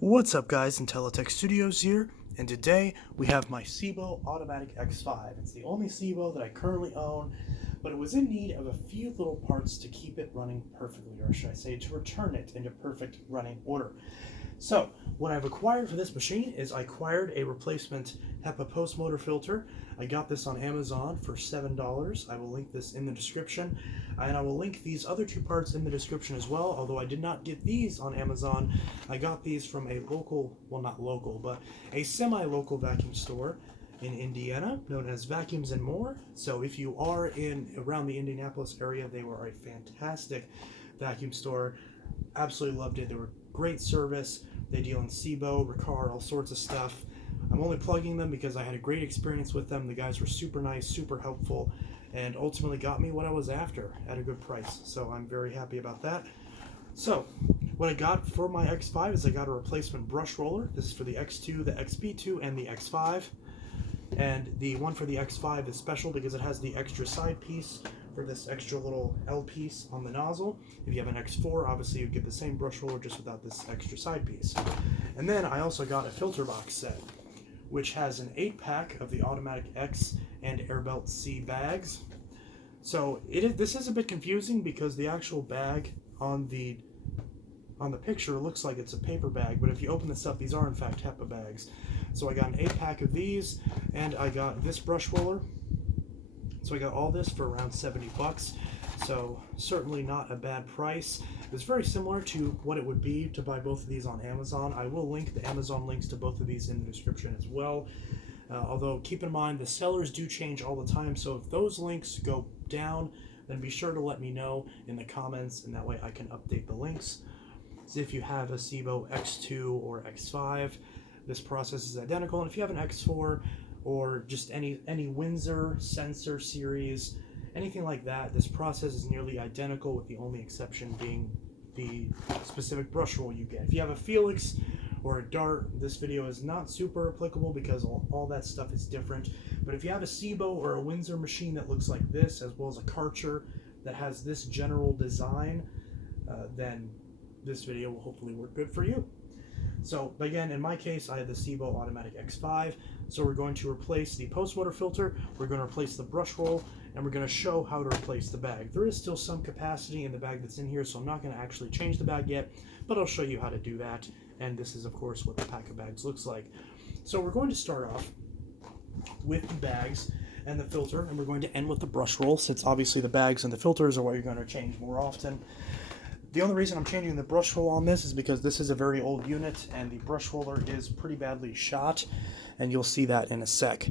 What's up guys, Intelitech Studios here, and today we have my Sebo Automatic X5. It's the only Sebo that I currently own, but it was in need of a few little parts to keep it running perfectly, or should I say to return it into perfect running order. So, what I've acquired for this machine is I acquired a replacement HEPA PreMotor Filter. I got this on Amazon for $7. I will link this in the description, and I will link these other two parts in the description as well, although I did not get these on Amazon. I got these from a local, well not local, but a semi-local vacuum store in Indiana known as Vacuums and More. So if you are around the Indianapolis area, they were a fantastic vacuum store. Absolutely loved it. They were great service. They deal in Sebo, Ricard, all sorts of stuff. I'm only plugging them because I had a great experience with them. The guys were super nice, super helpful, and ultimately got me what I was after at a good price. So I'm very happy about that. So what I got for my X5 is I got a replacement brush roller. This is for the X2, the XP2, and the X5. And the one for the X5 is special because it has the extra side piece for this extra little L piece on the nozzle. If you have an X4, obviously you get the same brush roller just without this extra side piece. And then I also got a filter box set, which has an 8-pack of the Automatic X and Airbelt C bags. So this is a bit confusing because the actual bag on the picture looks like it's a paper bag, but if you open this up, these are in fact HEPA bags. So I got an 8-pack of these, and I got this brush roller. So I got all this for around $70. So certainly not a bad price. It's very similar to what it would be to buy both of these on Amazon. I will link the Amazon links to both of these in the description as well. Although keep in mind the sellers do change all the time, so if those links go down, then be sure to let me know in the comments, and that way I can update the links. So if you have a Sebo X2 or X5, this process is identical, and if you have an X4 or just any Windsor sensor series, anything like that, this process is nearly identical, with the only exception being the specific brush roll you get. If you have a Felix or a Dart, this video is not super applicable because all that stuff is different. But if you have a Sebo or a Windsor machine that looks like this, as well as a Karcher that has this general design, then this video will hopefully work good for you. So again, in my case, I have the Sebo Automatic X5. So we're going to replace the PreMotor Filter, we're going to replace the brush roll, and we're going to show how to replace the bag. There is still some capacity in the bag that's in here, so I'm not going to actually change the bag yet, but I'll show you how to do that. And this is, of course, what the pack of bags looks like. So we're going to start off with the bags and the filter, and we're going to end with the brush roll, since obviously the bags and the filters are what you're going to change more often. The only reason I'm changing the brush roll on this is because this is a very old unit and the brush roller is pretty badly shot, and you'll see that in a sec.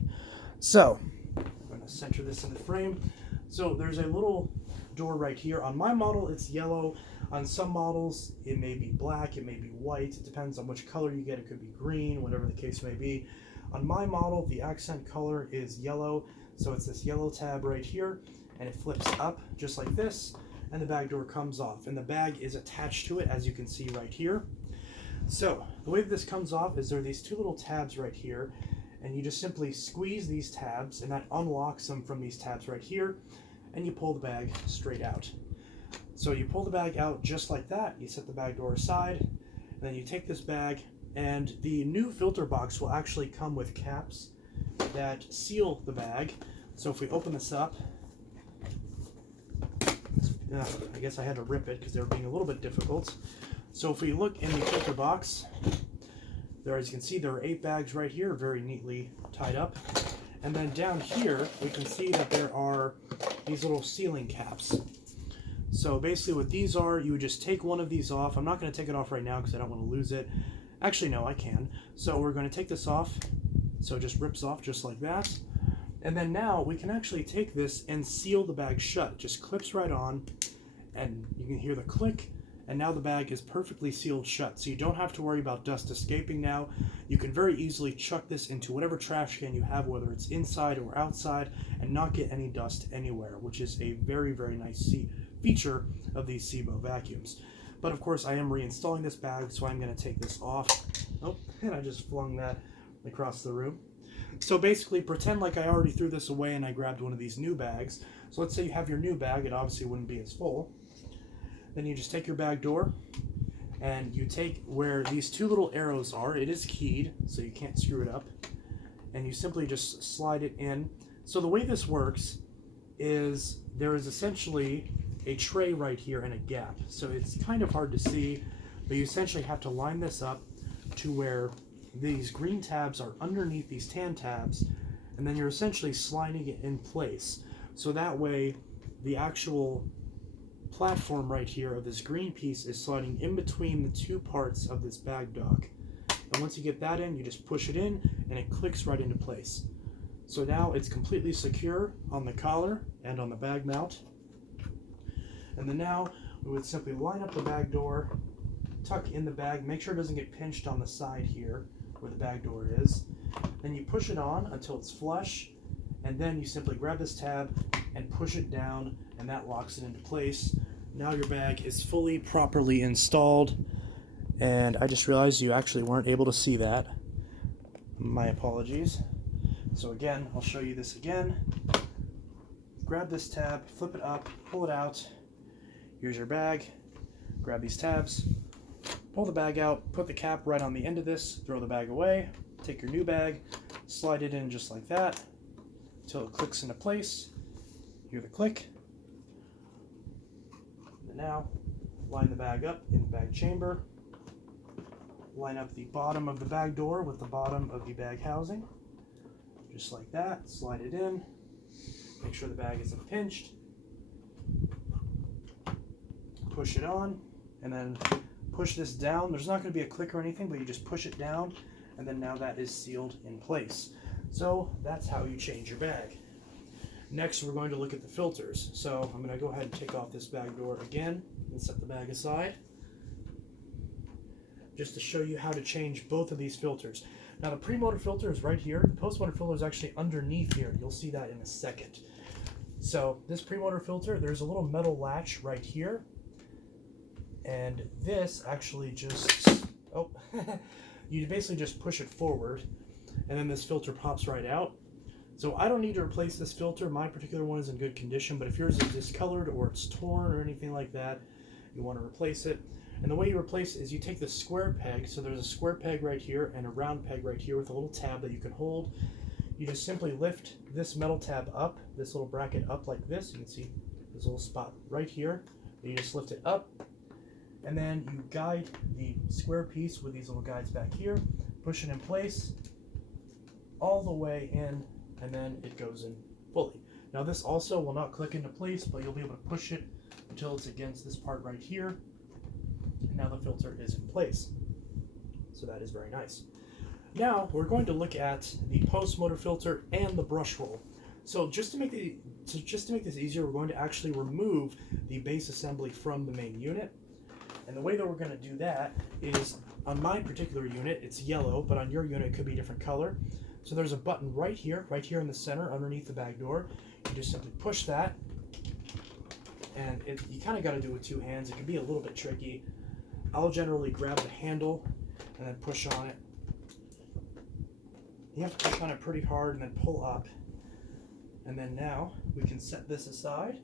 So I'm going to center this in the frame. So there's a little door right here. On my model it's yellow. On some models it may be black, it may be white. It depends on which color you get. It could be green, whatever the case may be. On my model the accent color is yellow, so it's this yellow tab right here, and it flips up just like this, and the bag door comes off, and the bag is attached to it, as you can see right here. So the way that this comes off is there are these two little tabs right here, and you just simply squeeze these tabs, and that unlocks them from these tabs right here, and you pull the bag straight out. So you pull the bag out just like that, you set the bag door aside, and then you take this bag, and the new filter box will actually come with caps that seal the bag. So if we open this up, I guess I had to rip it because they were being a little bit difficult. So if we look in the filter box, there, as you can see, there are 8 bags right here, very neatly tied up. And then down here, we can see that there are these little sealing caps. So basically what these are, you would just take one of these off. I'm not going to take it off right now because I don't want to lose it. Actually, no, I can. So we're going to take this off. So it just rips off just like that. And then now we can actually take this and seal the bag shut. It just clips right on, and you can hear the click, and now the bag is perfectly sealed shut. So you don't have to worry about dust escaping now. You can very easily chuck this into whatever trash can you have, whether it's inside or outside, and not get any dust anywhere, which is a very, very nice feature of these Sebo vacuums. But of course I am reinstalling this bag, so I'm going to take this off. Oh, and I just flung that across the room. So basically, pretend like I already threw this away and I grabbed one of these new bags. So let's say you have your new bag, it obviously wouldn't be as full. Then you just take your bag door, and you take where these two little arrows are, it is keyed, so you can't screw it up, and you simply just slide it in. So the way this works is there is essentially a tray right here and a gap. So it's kind of hard to see, but you essentially have to line this up to where these green tabs are underneath these tan tabs, and then you're essentially sliding it in place. So that way the actual platform right here of this green piece is sliding in between the two parts of this bag dock. And once you get that in, you just push it in and it clicks right into place. So now it's completely secure on the collar and on the bag mount. And then now we would simply line up the bag door, tuck in the bag, make sure it doesn't get pinched on the side here where the bag door is. Then you push it on until it's flush, and then you simply grab this tab and push it down, and that locks it into place. Now your bag is fully properly installed, and I just realized you actually weren't able to see that. My apologies. So again, I'll show you this again. Grab this tab, flip it up, pull it out. Here's your bag. Grab these tabs, pull the bag out, put the cap right on the end of this, throw the bag away, take your new bag, slide it in just like that until it clicks into place. Hear the click. And now line the bag up in the bag chamber. Line up the bottom of the bag door with the bottom of the bag housing. Just like that. Slide it in. Make sure the bag isn't pinched. Push it on, and then push this down. There's not going to be a click or anything, but you just push it down, and then now that is sealed in place. So that's how you change your bag. Next, we're going to look at the filters. So I'm going to go ahead and take off this bag door again and set the bag aside, just to show you how to change both of these filters. Now the PreMotor filter is right here. The post-motor filter is actually underneath here. You'll see that in a second. So this PreMotor filter, there's a little metal latch right here, and this actually just, you basically just push it forward, and then this filter pops right out. So I don't need to replace this filter. My particular one is in good condition, but if yours is discolored or it's torn or anything like that, you want to replace it. And the way you replace it is you take the square peg, so there's a square peg right here and a round peg right here with a little tab that you can hold. You just simply lift this metal tab up, this little bracket up like this. You can see there's a little spot right here. You just lift it up, and then you guide the square piece with these little guides back here, push it in place all the way in, and then it goes in fully. Now this also will not click into place, but you'll be able to push it until it's against this part right here. And now the filter is in place. So that is very nice. Now we're going to look at the post-motor filter and the brush roll. So just to make this easier, we're going to actually remove the base assembly from the main unit. And the way that we're going to do that is, on my particular unit, it's yellow, but on your unit it could be a different color. So there's a button right here in the center underneath the bag door. You just simply push that, and you kind of got to do it with two hands. It can be a little bit tricky. I'll generally grab the handle and then push on it. You have to push on it pretty hard and then pull up. And then now we can set this aside.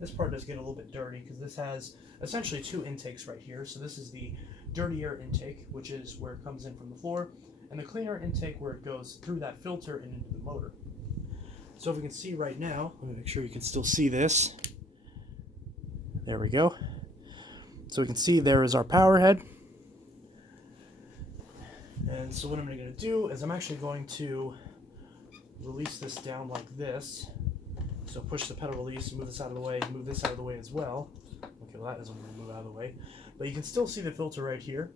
This part does get a little bit dirty because this has essentially two intakes right here. So this is the dirty air intake, which is where it comes in from the floor, and the clean air intake where it goes through that filter and into the motor. So if we can see right now, let me make sure you can still see this. There we go. So we can see there is our power head. And so what I'm going to do is I'm actually going to release this down like this. So push the pedal release, move this out of the way, move this out of the way as well. Okay, well that doesn't really move out of the way. But you can still see the filter right here.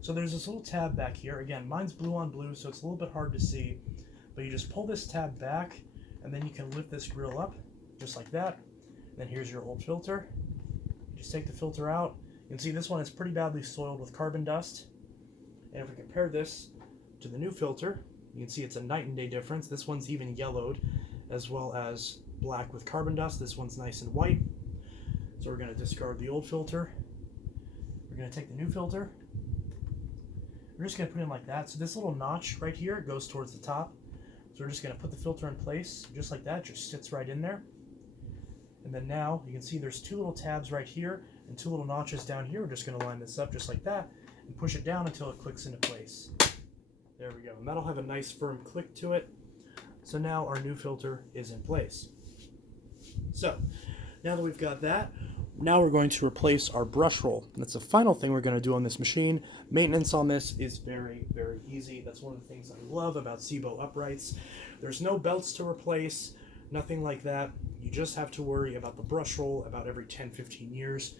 So there's this little tab back here. Again, mine's blue on blue, so it's a little bit hard to see. But you just pull this tab back, and then you can lift this grill up, just like that. And then here's your old filter. You just take the filter out. You can see this one is pretty badly soiled with carbon dust. And if we compare this to the new filter, you can see it's a night and day difference. This one's even yellowed, as well as black with carbon dust. This one's nice and white. So we're going to discard the old filter. We're going to take the new filter. We're just going to put it in like that. So this little notch right here goes towards the top. So we're just going to put the filter in place just like that. Just sits right in there. And then now you can see there's two little tabs right here And 2 little notches down here, we're just going to line this up just like that and push it down until it clicks into place. There we go. And that'll have a nice firm click to it. So now our new filter is in place. So now that we've got that, now we're going to replace our brush roll. And that's the final thing we're going to do on this machine. Maintenance on this is very, very easy. That's one of the things I love about Sebo uprights. There's no belts to replace, nothing like that. You just have to worry about the brush roll about every 10-15 years.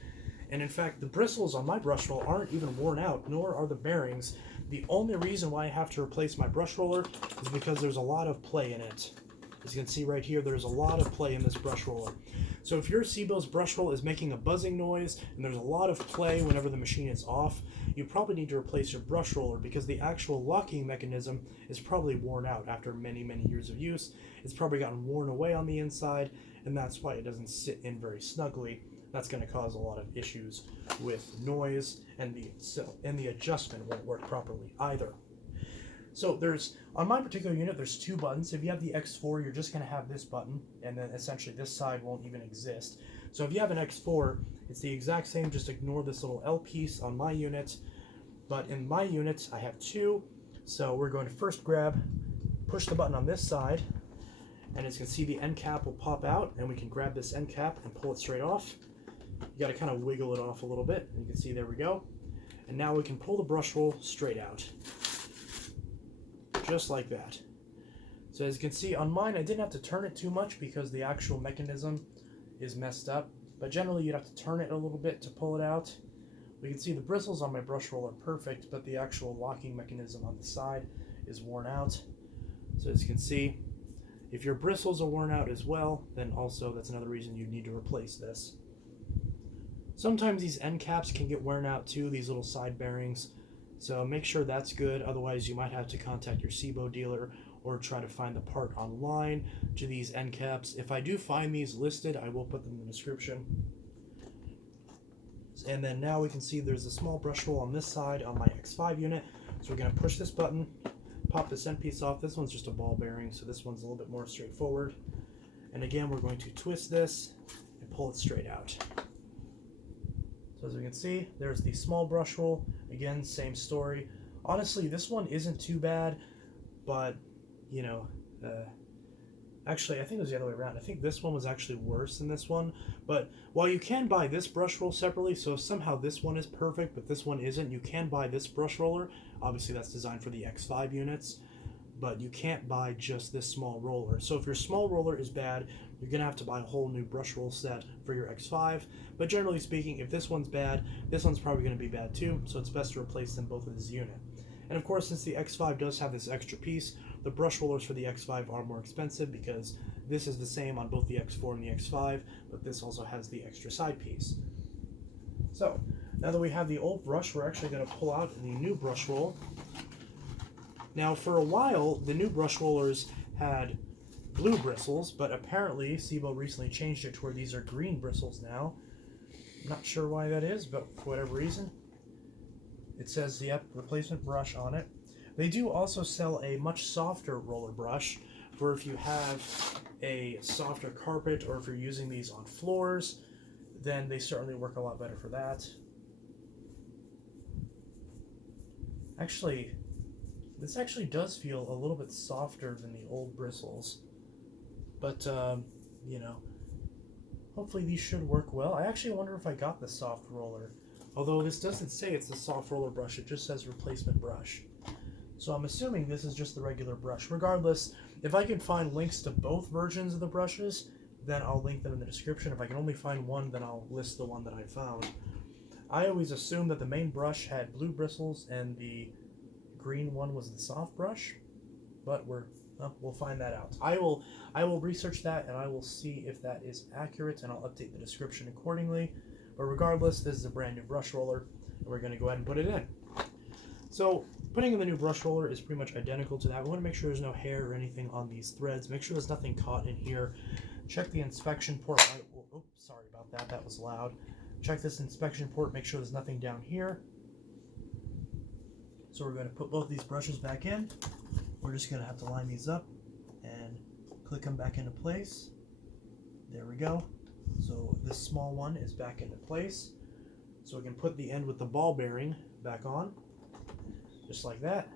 And in fact, the bristles on my brush roll aren't even worn out, nor are the bearings. The only reason why I have to replace my brush roller is because there's a lot of play in it. As you can see right here, there's a lot of play in this brush roller. So if your Sebo's brush roll is making a buzzing noise and there's a lot of play whenever the machine is off, you probably need to replace your brush roller because the actual locking mechanism is probably worn out after many, many years of use. It's probably gotten worn away on the inside, and that's why it doesn't sit in very snugly. That's going to cause a lot of issues with noise, and the adjustment won't work properly either. So on my particular unit, there's 2 buttons. If you have the X4, you're just going to have this button, and then essentially this side won't even exist. So if you have an X4, it's the exact same, just ignore this little L piece on my unit. But in my unit, I have 2. So we're going to first push the button on this side, and as you can see, the end cap will pop out, and we can grab this end cap and pull it straight off. You got to kind of wiggle it off a little bit, and you can see there we go. And now we can pull the brush roll straight out. Just like that. So as you can see on mine, I didn't have to turn it too much because the actual mechanism is messed up, but generally you'd have to turn it a little bit to pull it out. We can see the bristles on my brush roll are perfect, but the actual locking mechanism on the side is worn out. So as you can see, if your bristles are worn out as well, then also that's another reason you need to replace this. Sometimes these end caps can get worn out too, these little side bearings. So make sure that's good, otherwise you might have to contact your Sebo dealer or try to find the part online to these end caps. If I do find these listed, I will put them in the description. And then now we can see there's a small brush roll on this side on my X5 unit. So we're going to push this button, pop this end piece off. This one's just a ball bearing, so this one's a little bit more straightforward. And again, we're going to twist this and pull it straight out. So as we can see, there's the small brush roll. Again, same story. Honestly, this one isn't too bad, but, you know, actually, I think it was the other way around. I think this one was actually worse than this one. But while you can buy this brush roll separately, so if somehow this one is perfect, but this one isn't, you can buy this brush roller. Obviously, that's designed for the X5 units, but you can't buy just this small roller. So if your small roller is bad, you're going to have to buy a whole new brush roll set for your X5. But generally speaking, if this one's bad, this one's probably going to be bad too, so it's best to replace them both with this unit. And of course, since the X5 does have this extra piece, the brush rollers for the X5 are more expensive because this is the same on both the X4 and the X5, but this also has the extra side piece. So now that we have the old brush, we're actually going to pull out the new brush roll. Now for a while, the new brush rollers had blue bristles, but apparently Sebo recently changed it to where these are green bristles now. Not sure why that is, but for whatever reason. It says, yep, replacement brush on it. They do also sell a much softer roller brush for if you have a softer carpet or if you're using these on floors, then they certainly work a lot better for that. Actually, this actually does feel a little bit softer than the old bristles. But, you know, hopefully these should work well. I actually wonder if I got the soft roller. Although this doesn't say it's the soft roller brush, it just says replacement brush. So I'm assuming this is just the regular brush. Regardless, if I can find links to both versions of the brushes, then I'll link them in the description. If I can only find one, then I'll list the one that I found. I always assumed that the main brush had blue bristles and the green one was the soft brush, but we'll find that out. I will research that and I will see if that is accurate, and I'll update the description accordingly. But regardless, this is a brand new brush roller, and we're going to go ahead and put it in. So putting in the new brush roller is pretty much identical to that. We want to make sure there's no hair or anything on these threads. Make sure there's nothing caught in here. Check the inspection port. Oh, sorry about that. That was loud. Check this inspection port. Make sure there's nothing down here. So we're going to put both these brushes back in. We're just going to have to line these up and click them back into place. There we go. So this small one is back into place. So we can put the end with the ball bearing back on, just like that.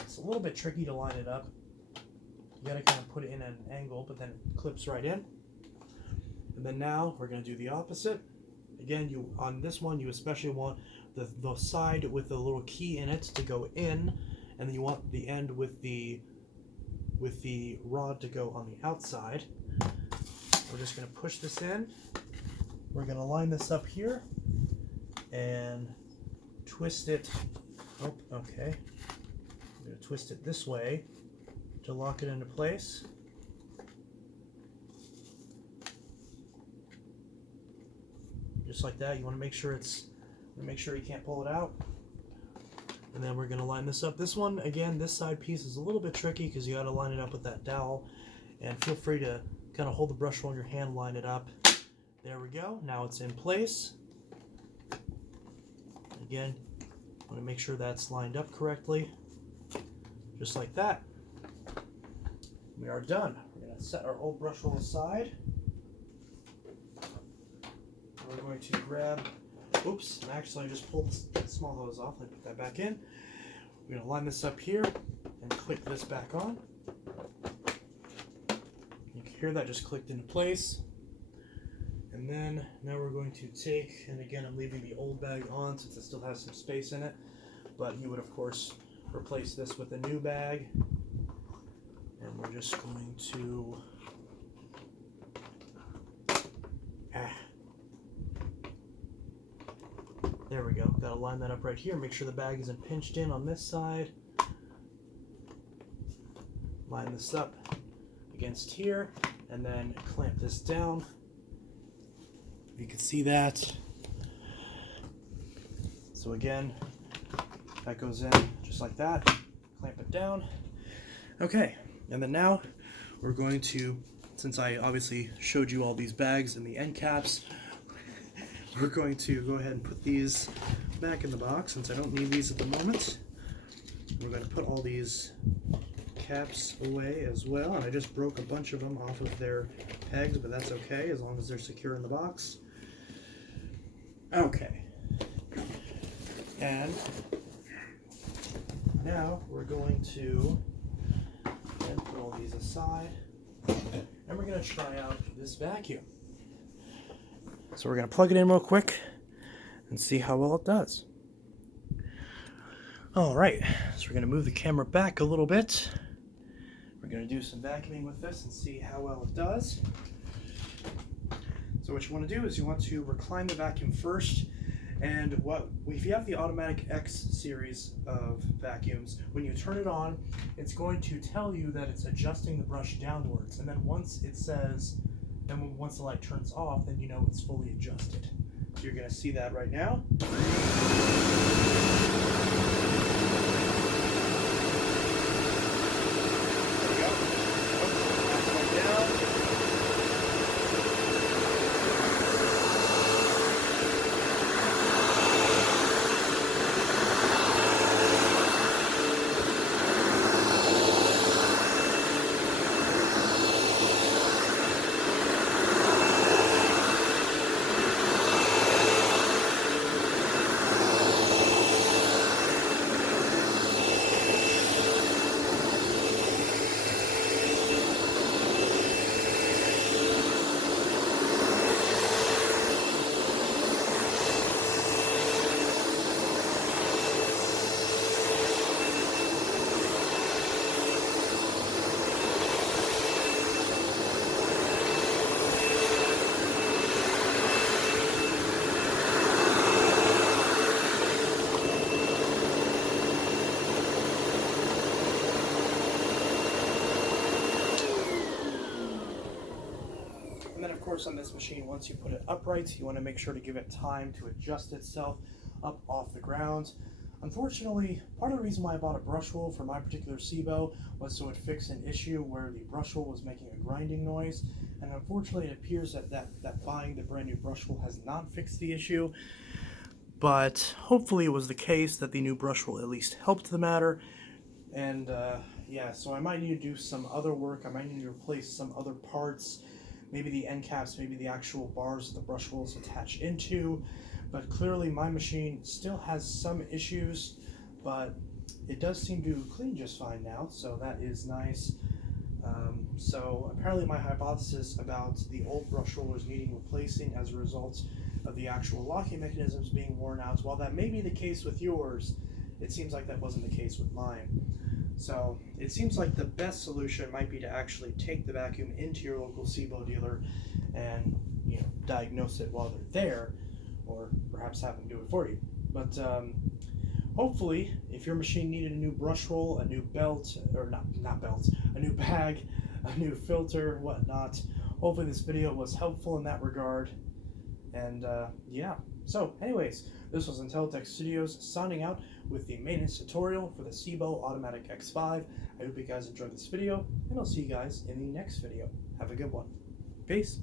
It's a little bit tricky to line it up. You gotta kind of put it in an angle, but then it clips right in. And then now we're gonna do the opposite. Again, on this one, you especially want the side with the little key in it to go in, and then you want the end with the rod to go on the outside. We're just gonna push this in. We're gonna line this up here and twist it. Oh, okay. I'm gonna twist it this way to lock it into place. Just like that. You want to make sure you can't pull it out. And then we're gonna line this up. This one, again, this side piece is a little bit tricky because you got to line it up with that dowel. And feel free to kind of hold the brush roll in your hand, line it up. There we go. Now it's in place. Again, want to make sure that's lined up correctly. Just like that. We are done. We're going to set our old brush roll aside. We're going to grab, oops, actually I just pulled the small hose off. Let me put that back in. We're going to line this up here and click this back on. You can hear that just clicked into place. And then now we're going to take, and again I'm leaving the old bag on since it still has some space in it, but you would of course replace this with a new bag. And we're just going to there we go. Gotta line that up right here. Make sure the bag isn't pinched in on this side. Line this up against here, and then clamp this down. You can see that. So again, that goes in just like that. Clamp it down. Okay, and then now we're going to, since I obviously showed you all these bags and the end caps, we're going to go ahead and put these back in the box since I don't need these at the moment. We're going to put all these caps away as well, and I just broke a bunch of them off of their pegs, but that's okay as long as they're secure in the box. Okay, and now we're going to put all these aside, and we're going to try out this vacuum. So we're going to plug it in real quick and see how well it does. Alright, so we're going to move the camera back a little bit. We're going to do some vacuuming with this and see how well it does. So what you want to do is you want to recline the vacuum first, and if you have the Automatic X series of vacuums, when you turn it on, it's going to tell you that it's adjusting the brush downwards, and then once the light turns off, then you know it's fully adjusted. So you're going to see that right now. Of course, on this machine, once you put it upright, you want to make sure to give it time to adjust itself up off the ground. Unfortunately, part of the reason why I bought a brush roll for my particular Sebo was so it fixed an issue where the brush roll was making a grinding noise, and unfortunately it appears that buying the brand new brush roll has not fixed the issue, but hopefully it was the case that the new brush roll at least helped the matter. And yeah, so I might need to do some other work. I might need to replace some other parts, maybe the end caps, maybe the actual bars that the brush roll is attached into. but clearly my machine still has some issues, but it does seem to clean just fine now, so that is nice. So apparently my hypothesis about the old brush rollers needing replacing as a result of the actual locking mechanisms being worn out, while that may be the case with yours, it seems like that wasn't the case with mine. So it seems like the best solution might be to actually take the vacuum into your local Sebo dealer and diagnose it while they're there, or perhaps have them do it for you. But hopefully, if your machine needed a new brush roll, a new belt, or not belt, a new bag, a new filter, whatnot, hopefully this video was helpful in that regard. And yeah, so anyways, this was Intelitech Studios signing out with the maintenance tutorial for the Sebo Automatic X5. I hope you guys enjoyed this video, and I'll see you guys in the next video. Have a good one. Peace.